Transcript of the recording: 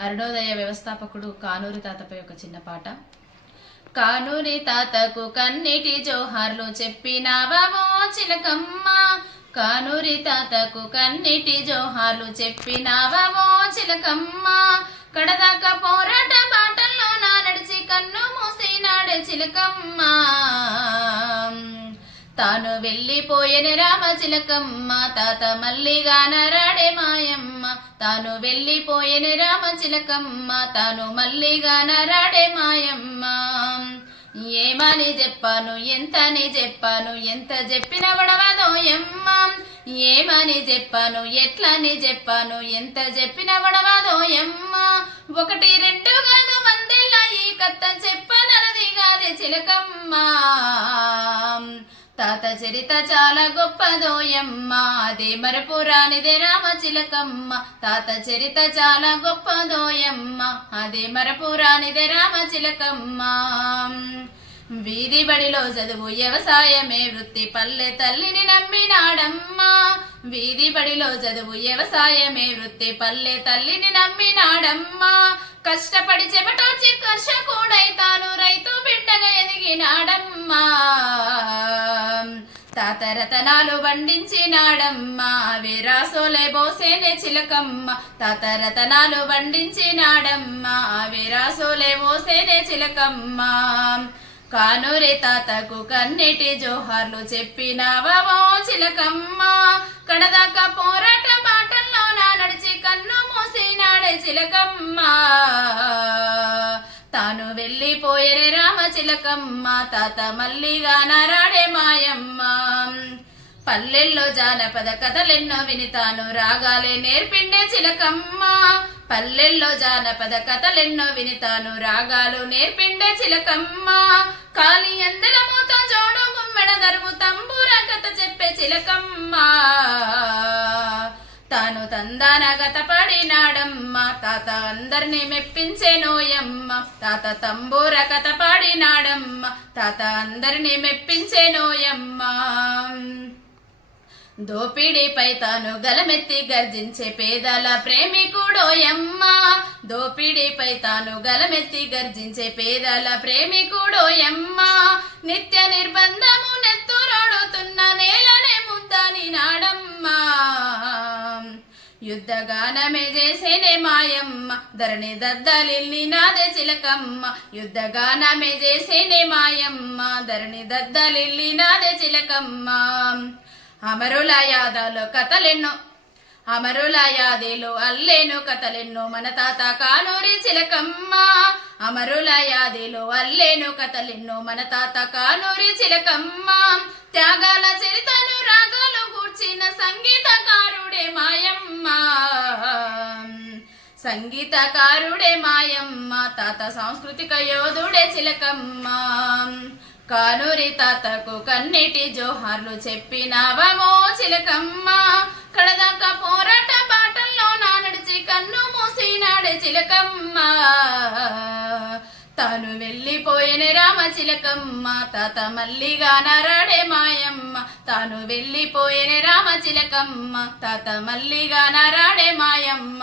అరుణోదయ వ్యవస్థాపకుడు కానూరి తాతపై ఒక చిన్న పాట. కానూరి తాతకు కన్నిటి జోహార్లు చెప్పినావో చిలకమ్మ? కానూరి తాతకు కన్నిటి జోహార్లు చెప్పినావో చిలకమ్మ? కడదాకా పోరాట బాటల్లో నా నడిచి కన్ను మూసినాడే చిలకమ్మ. తాను వెళ్ళిపోయెను రామ చిలకమ్మ తాత మల్లిగా నరాడే మా తాను వెళ్ళిపోయేనే రామ చిలకమ్మ తాను మళ్ళీగా నరాడే మాయమ్మ. ఏమని చెప్పాను ఎంతని చెప్పాను ఎంత చెప్పిన వడవదోయమ్మ ఏమని చెప్పాను ఎట్లని చెప్పాను ఎంత చెప్పిన వడవదోయమ్మ ఒకటి రెండు కాదు మందిల్లా ఈ కథ చెప్పనది కాదే చిలకమ్మ. తాత చరిత చాలా గొప్పదోయమ్మ అదే మరపురానిదే రామచిలకమ్మ. తాత చరిత చాలా గొప్పదోయమ్మ అదే మరపురానిదే రామచిలకమ్మ. వీధి బడిలో చదువు వ్యవసాయమే వృత్తి పల్లె తల్లిని నమ్మినాడమ్మా. వీధి బడిలో చదువు వ్యవసాయమే వృత్తి పల్లె తల్లిని నమ్మినాడమ్మా. కష్టపడి చెమటోచి కష్ట తాత రతనాలు వండించినాడమ్మా వీరాసోలే బోసేనే చిలకమ్మ. తాత రతనాలు వండించినాడమ్మా వీరాసోలే బోసేనే చిలకమ్మ. కానూరి తాతకు కన్నిటి జోహార్లు చెప్పినావో చిలకమ్మ. కడదాకా పోరాట మాటల్లో నా నడిచి కన్ను మూసినాడే చిలకమ్మ. తాను వెళ్ళిపోయేరే రామ చిలకమ్మ తాత మల్లిగా నరాడే మాయమ్మ. పల్లెల్లో జానపద కథలెన్నో వినితాను. రాగాలే నేర్పిండే చిలకమ్మ. పల్లెల్లో జానపద కథలెన్నో వినితాను. రాగాలు నేర్పిండే చిలకమ్మ. కాలి అందల మూత జోడు గుమ్మెడ దరువు తంబూర కథ చెప్పే చిలకమ్మ. తాను తందానగత పాడినాడమ్మ తాత అందరినీ మెప్పించే నోయమ్మ. తాత తంబూర కథ పాడినాడమ్మ. తాత అందరిని మెప్పించే నోయమ్మ దోపిడీపై తాను గలమెత్తి గర్జించే పేదల ప్రేమికుడోయమ్మ దోపిడీపై తాను గలమెత్తి గర్జించే పేదల ప్రేమికుడోయమ్మ నిత్య నిర్బంధము నెత్తురాడుతున్న నేలనే ముద్దని నాడమ్మా. యుద్ధగానమే చేసేనే మాయమ్మ. ధరణి దద్దలిల్ని నాదే చిలకమ్మ. యుద్ధగానమే చేసేనే మాయమ్మ. ధరణి దద్దలిల్లి నాదే చిలకమ్మ. అమరుల యాదాలో కథలెన్నో అమరుల యాదిలో అల్లేను కథలెన్నో మన తాత కానూరి చిలకమ్మ. అమరుల యాదిలో అల్లేను కథలెన్నో మన తాత కానూరి చిలకమ్మ. త్యాగాల చరితను రాగాలు కూర్చిన సంగీతకారుడే మాయమ్మ. సంగీతకారుడే మాయమ్మ తాత సాంస్కృతిక యోధుడే చిలకమ్మ. కానూరి తాతకు కన్నీటి జోహార్లు చెప్పినావో చిలకమ్మ? కడదాకా పోరాట బాటల్లో నా నడిచి కన్ను మూసినాడే చిలకమ్మ. తాను వెళ్ళిపోయిన రామ చిలకమ్మ తాత మల్లిగా నరాడే మాయమ్మ. తాను వెళ్ళిపోయిన రామ చిలకమ్మ తాత మల్లిగా నరాడే మాయమ్మ.